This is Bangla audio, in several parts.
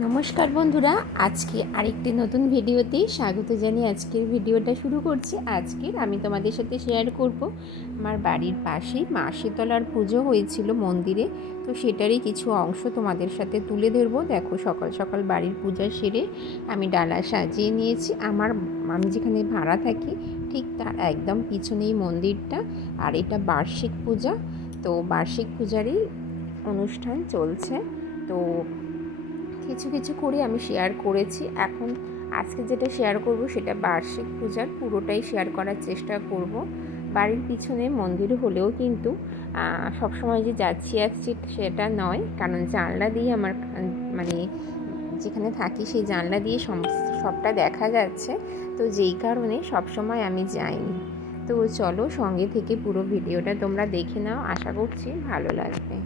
नमस्कार बंधुरा आज के आरेकटी नतून भिडियोते स्वागत जानिए आजकेर भिडियोटा शुरू करछि। आजकेर आमी तोमादेर साथे शेयर करब आमार बाड़िर पाशेई मा शीतलार पुजो हयेछिलो मंदिरे, तो सेटारई किछु अंश तोमादेर साथे तुले धरबो। देखो सकाल सकाल बाड़िर पूजा सेरे आमी डाला साजिये नियेछि। आमी जेखाने भाड़ा थाकी ठीक तार एकदम पिछनेई मंदिरटा, आर एटा बार्षिक पूजा। तो बार्षिक पूजारई अनुष्ठान चलछे। तो কিছু কিছু করে আমি শেয়ার করেছি। এখন আজকে যেটা শেয়ার করব সেটা বার্ষিক পূজার পুরোটাই শেয়ার করার চেষ্টা করব। বাড়ির পিছনে মন্দির হলেও কিন্তু সবসময় যে যাচ্ছি আসছি সেটা নয়, কারণ জানলা দিয়ে আমার মানে যেখানে থাকি সেই জানলা দিয়ে সবটা দেখা যাচ্ছে, তো যেই কারণে সবসময় আমি যাইনি। তো চলো সঙ্গে থেকে পুরো ভিডিওটা তোমরা দেখে নাও, আশা করছি ভালো লাগবে।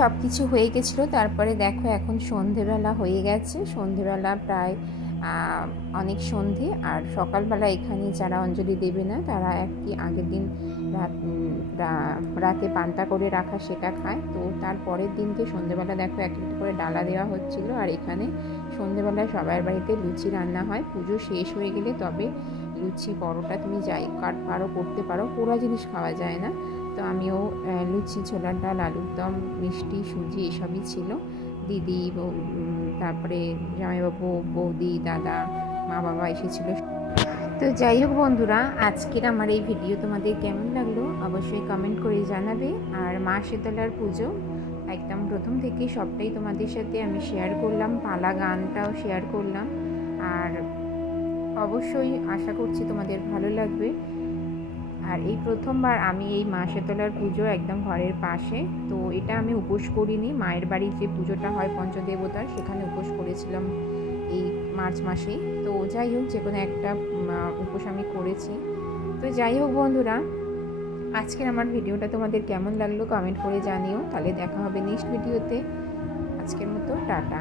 সব কিছু হয়ে গেছিলো। তারপরে দেখো এখন সন্ধেবেলা হয়ে গেছে, সন্ধেবেলা প্রায় অনেক সন্ধে। আর সকালবেলা এখানে যারা অঞ্জলি দেবে না তারা একটি আগের দিন রাতে পান্তা করে রাখা সেটা খায়। তো তার পরের দিনকে সন্ধেবেলা দেখো এক একটা করে ডালা দেওয়া হচ্ছিলো। আর এখানে সন্ধেবেলায় সবার বাড়িতে লুচি রান্না হয়। পুজো শেষ হয়ে গেলে তবে লুচি পরোটা তুমি যাই পারো করতে পারো, পোড়া জিনিস খাওয়া যায় না। তো আমিও লুচি, ছোলার ডাল, আলুর দম, মিষ্টি, সুজি এসবই ছিল। দিদি, তারপরে জামাইবাবু, বৌদি, দাদা, মা বাবা এসেছিলো। তো যাই হোক বন্ধুরা, আজকের আমার এই ভিডিও তোমাদের কেমন লাগলো অবশ্যই কমেন্ট করে জানাবে। আর মা শীতলার পুজো একদম প্রথম থেকে সবটাই তোমাদের সাথে আমি শেয়ার করলাম, পালা গানটাও শেয়ার করলাম। আর অবশ্যই আশা করছি তোমাদের ভালো লাগবে। আর এই প্রথমবার আমি এই মা শীতলার পুজো একদম ঘরের পাশে, তো এটা আমি উপোস করিনি, মায়ের বাড়ির যে পুজোটা হয় পঞ্চদেবতার সেখানে উপোস করেছিলাম এই মার্চ মাসেই। তো যাই হোক, যে কোনো একটা উপোস আমি করেছি। তো যাই হোক বন্ধুরা, আজকের আমার ভিডিওটা তোমাদের কেমন লাগলো কমেন্ট করে জানিও। তাহলে দেখা হবে নেক্সট ভিডিওতে। আজকের মতো টাটা।